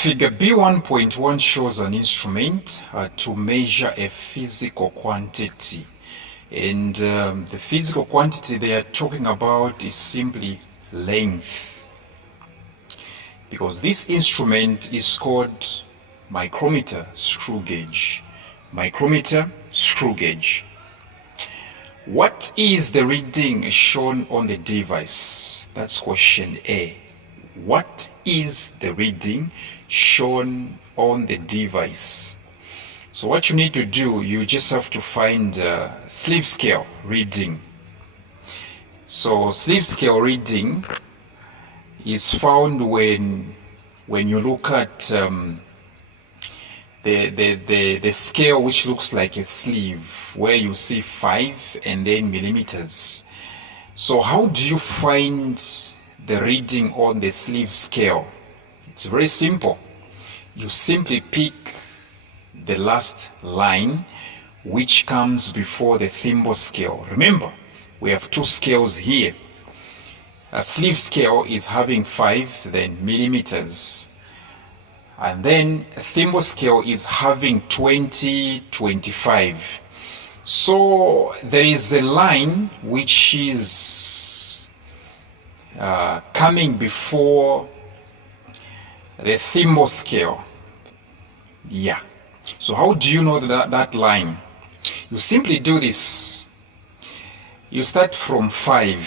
Figure B1.1 shows an instrument to measure a physical quantity. And the physical quantity they are talking about is simply length. Because this instrument is called micrometer screw gauge. Micrometer screw gauge. What is the reading shown on the device? That's question A. What is the reading shown on the device? So what you need to do, you just have to find sleeve scale reading. So sleeve scale reading is found when you look at the scale which looks like a sleeve, where you see 5 and then millimeters. So how do you find the reading on the sleeve scale? It's very simple. You simply pick the last line which comes before the thimble scale. Remember, we have two scales here. A sleeve scale is having 5 then millimeters, and then a thimble scale is having 20, 25. So there is a line which is coming before the thimble scale. Yeah. So how do you know that line? You simply do this. You start from 5.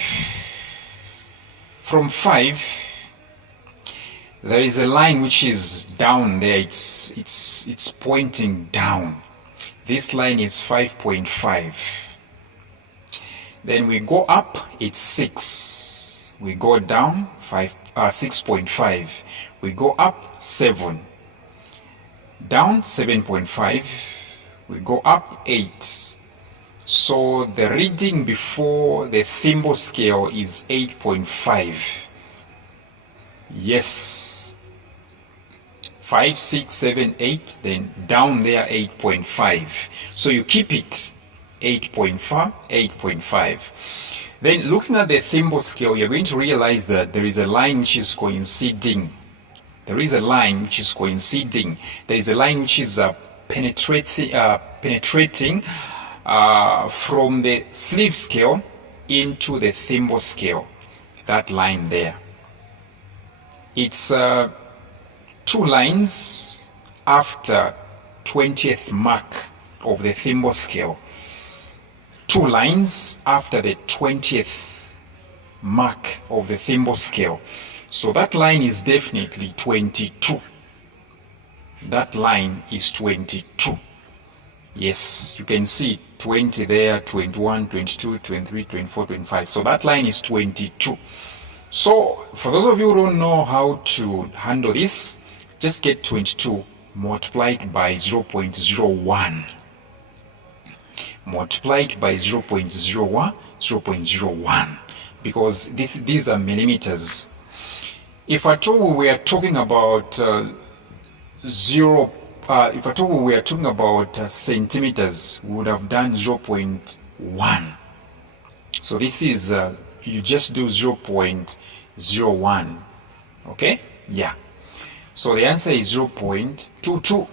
From 5, there is a line which is down there. It's pointing down. This line is 5.5. Then we go up, it's 6. We go down 6.5. We go up 7. Down 7.5. We go up 8. So the reading before the thimble scale is 8.5. Yes. 5, 6, 7, 8. Then down there 8.5. So you keep it 8.5, 8.5. Then looking at the thimble scale, you're going to realize that there is a line which is coinciding. There is a line which is coinciding. There is a line which is penetrating from the sleeve scale into the thimble scale. That line there. It's 2 lines after 20th mark of the thimble scale. 2 lines after the 20th mark of the thimble scale. So that line is definitely 22. That line is 22. Yes, you can see 20 there, 21, 22, 23, 24, 25. So that line is 22. So for those of you who don't know how to handle this, just get 22 multiplied by 0.01. Multiplied by 0.01, because these are millimeters. If at all we are talking about centimeters, we would have done 0.1. So this is you just do 0.01. Okay? Yeah. So the answer is 0.22.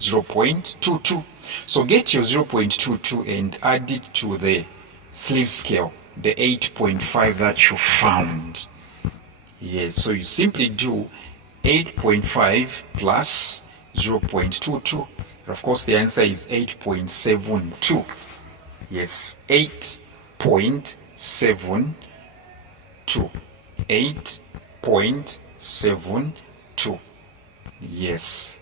0.22. So get your 0.22 and add it to the sleeve scale, the 8.5 that you found. Yes, so you simply do 8.5 plus 0.22. Of course, the answer is 8.72. Yes, 8.72. 8.72. Yes.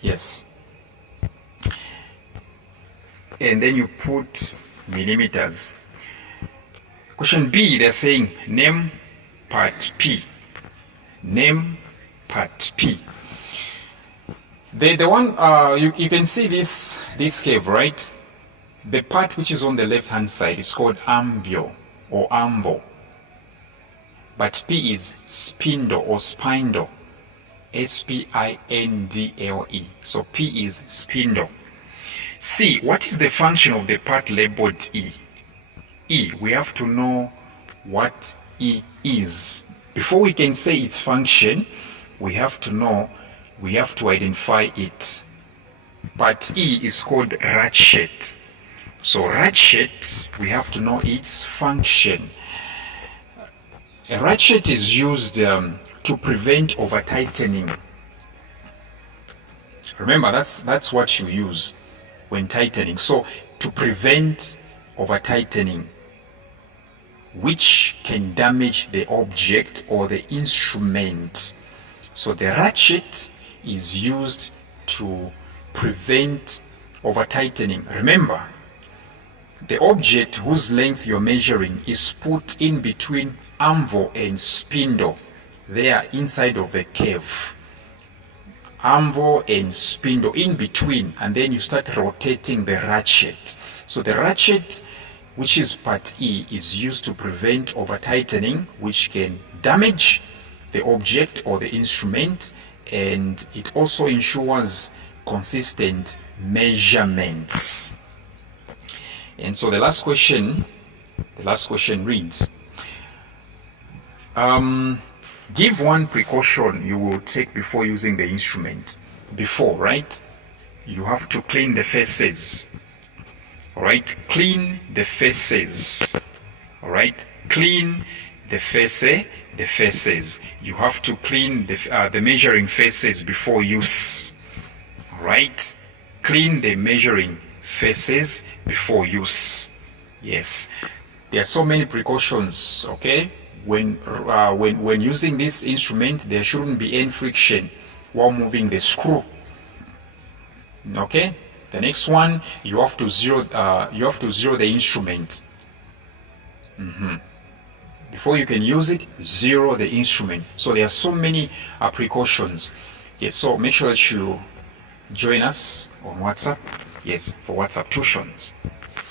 Yes. And then you put millimeters. Question B, they're saying name part P. Name part P. The one you can see this cave, right? The part which is on the left hand side is called anvil or anvil. But P is spindle or spindle. S-P-I-N-D-L-E. So P is spindle. C, what is the function of the part labeled E? E, we have to know what E is. before we can say its function, we have to identify it. Part E is called ratchet. So ratchet, we have to know its function. A ratchet is used to prevent over-tightening. Remember, that's what you use when tightening. So to prevent over-tightening, which can damage the object or the instrument. So the ratchet is used to prevent over-tightening. Remember, the object whose length you're measuring is put in between anvil and spindle. They are inside of the curve. Anvil and spindle in between, and then you start rotating the ratchet. So the ratchet, which is part E, is used to prevent over-tightening, which can damage the object or the instrument, and it also ensures consistent measurements. And so the last question reads, give one precaution you will take before using the instrument. Before, right? You have to clean the faces. All right? Clean the faces. All right? Clean the faces. You have to clean the measuring faces before use. All right? Clean the measuring faces before use. Yes, there are so many precautions. Okay, when using this instrument, there shouldn't be any friction while moving the screw. Okay, the next one, you have to zero the instrument. Before you can use it, zero the instrument. So there are so many precautions. Yes, so make sure that you join us on WhatsApp. Yes, for WhatsApp tuitions.